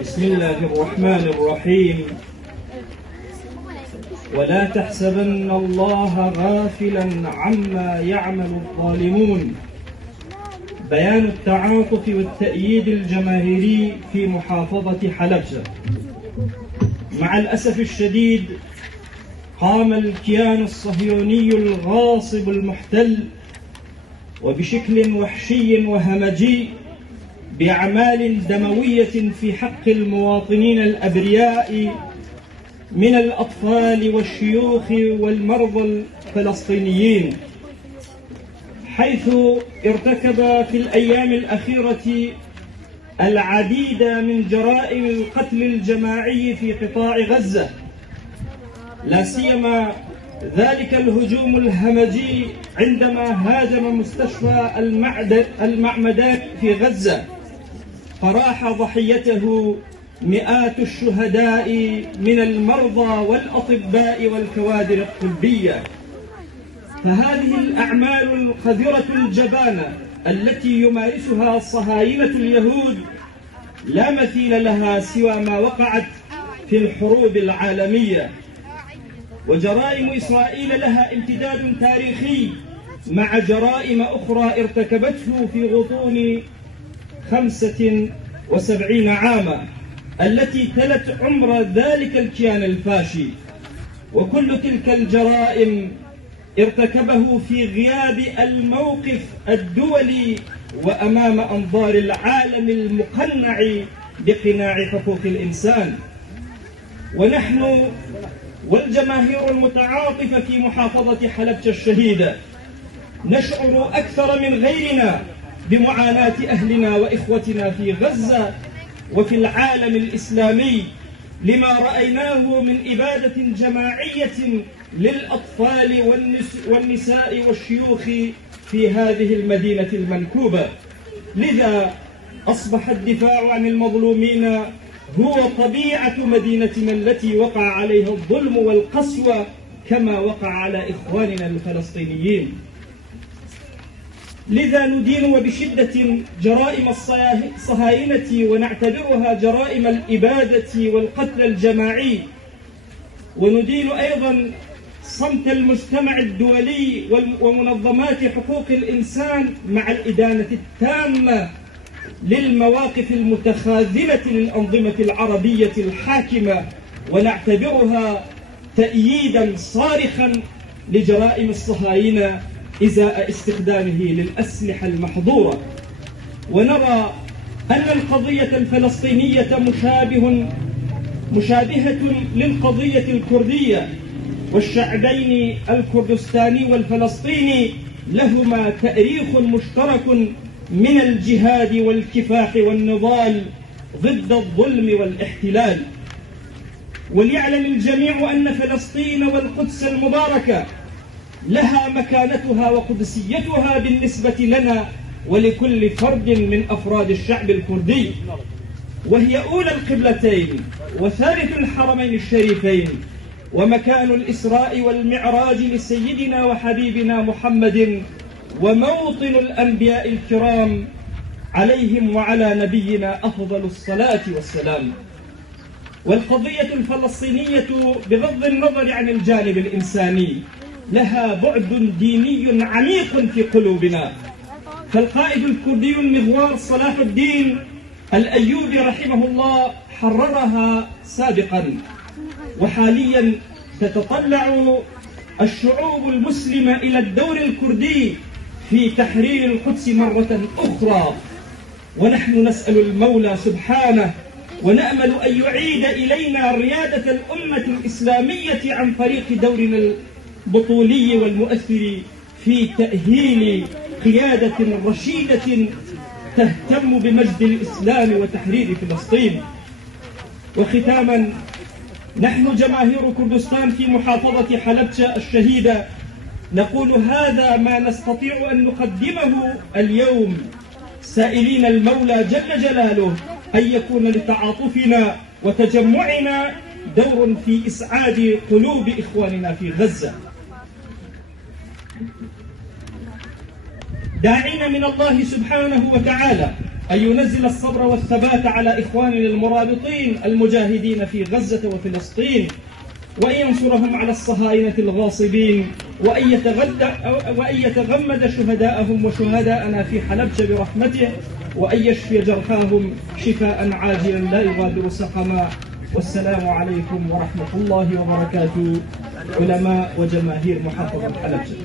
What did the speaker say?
بسم الله الرحمن الرحيم. ولا تحسبن الله غافلا عما يعمل الظالمون. بيان التعاطف والتأييد الجماهيري في محافظة حلب. مع الأسف الشديد قام الكيان الصهيوني الغاصب المحتل وبشكل وحشي وهمجي بأعمال دموية في حق المواطنين الأبرياء من الأطفال والشيوخ والمرضى الفلسطينيين، حيث ارتكب في الأيام الأخيرة العديد من جرائم القتل الجماعي في قطاع غزة، لا سيما ذلك الهجوم الهمجي عندما هاجم مستشفى المعمدان في غزة، فراح ضحيته مئات الشهداء من المرضى والأطباء والكوادر الطبية. فهذه الأعمال القذرة الجبانة التي يمارسها صهاينة اليهود لا مثيل لها سوى ما وقعت في الحروب العالمية، وجرائم إسرائيل لها امتداد تاريخي مع جرائم أخرى ارتكبته في غضون 75 عاما التي تلت عمر ذلك الكيان الفاشي، وكل تلك الجرائم ارتكبه في غياب الموقف الدولي وأمام أنظار العالم المقنع بقناع حقوق الإنسان. ونحن والجماهير المتعاطفة في محافظة حلب الشهيدة نشعر أكثر من غيرنا بمعاناة أهلنا وإخوتنا في غزة وفي العالم الإسلامي لما رأيناه من إبادة جماعية للأطفال والنساء والشيوخ في هذه المدينة المنكوبة. لذا أصبح الدفاع عن المظلومين هو طبيعة مدينتنا التي وقع عليها الظلم والقسوة كما وقع على إخواننا الفلسطينيين. لذا ندين وبشدة جرائم الصهاينة ونعتبرها جرائم الإبادة والقتل الجماعي، وندين أيضا صمت المجتمع الدولي ومنظمات حقوق الإنسان مع الإدانة التامة للمواقف المتخاذلة للأنظمة العربية الحاكمة، ونعتبرها تأييدا صارخا لجرائم الصهاينة إزاء استخدامه للأسلحة المحظورة. ونرى أن القضية الفلسطينية مشابهة للقضية الكردية، والشعبين الكردستاني والفلسطيني لهما تاريخ مشترك من الجهاد والكفاح والنضال ضد الظلم والاحتلال. وليعلم الجميع أن فلسطين والقدس المباركة لها مكانتها وقدسيتها بالنسبة لنا ولكل فرد من أفراد الشعب الكردي، وهي أولى القبلتين وثالث الحرمين الشريفين، ومكان الإسراء والمعراج لسيدنا وحبيبنا محمد، وموطن الأنبياء الكرام عليهم وعلى نبينا أفضل الصلاة والسلام. والقضية الفلسطينية بغض النظر عن الجانب الإنساني لها بعد ديني عميق في قلوبنا. فالقائد الكردي المغوار صلاح الدين الأيوبي رحمه الله حررها سابقا، وحاليا تتطلع الشعوب المسلمة إلى الدور الكردي في تحرير القدس مرة أخرى. ونحن نسأل المولى سبحانه ونأمل أن يعيد إلينا ريادة الأمة الإسلامية عن طريق دورنا البطولي والمؤثر في تأهيل قيادة رشيدة تهتم بمجد الإسلام وتحرير فلسطين. وختاما، نحن جماهير كردستان في محافظة حلب الشهيدة نقول هذا ما نستطيع أن نقدمه اليوم، سائلين المولى جل جلاله أن يكون لتعاطفنا وتجمعنا دور في إسعاد قلوب إخواننا في غزة. داعين من الله سبحانه وتعالى أن ينزل الصبر والثبات على إخواننا المرابطين المجاهدين في غزة وفلسطين، وأن ينصرهم على الصهاينة الغاصبين، وأن يتغمد شهداءهم وشهداءنا في حلبجة برحمته، وأن يشفي جرحاهم شفاء عاجلا لا يغادر سقما. والسلام عليكم ورحمة الله وبركاته. علماء وجماهير محافظة حلبجة.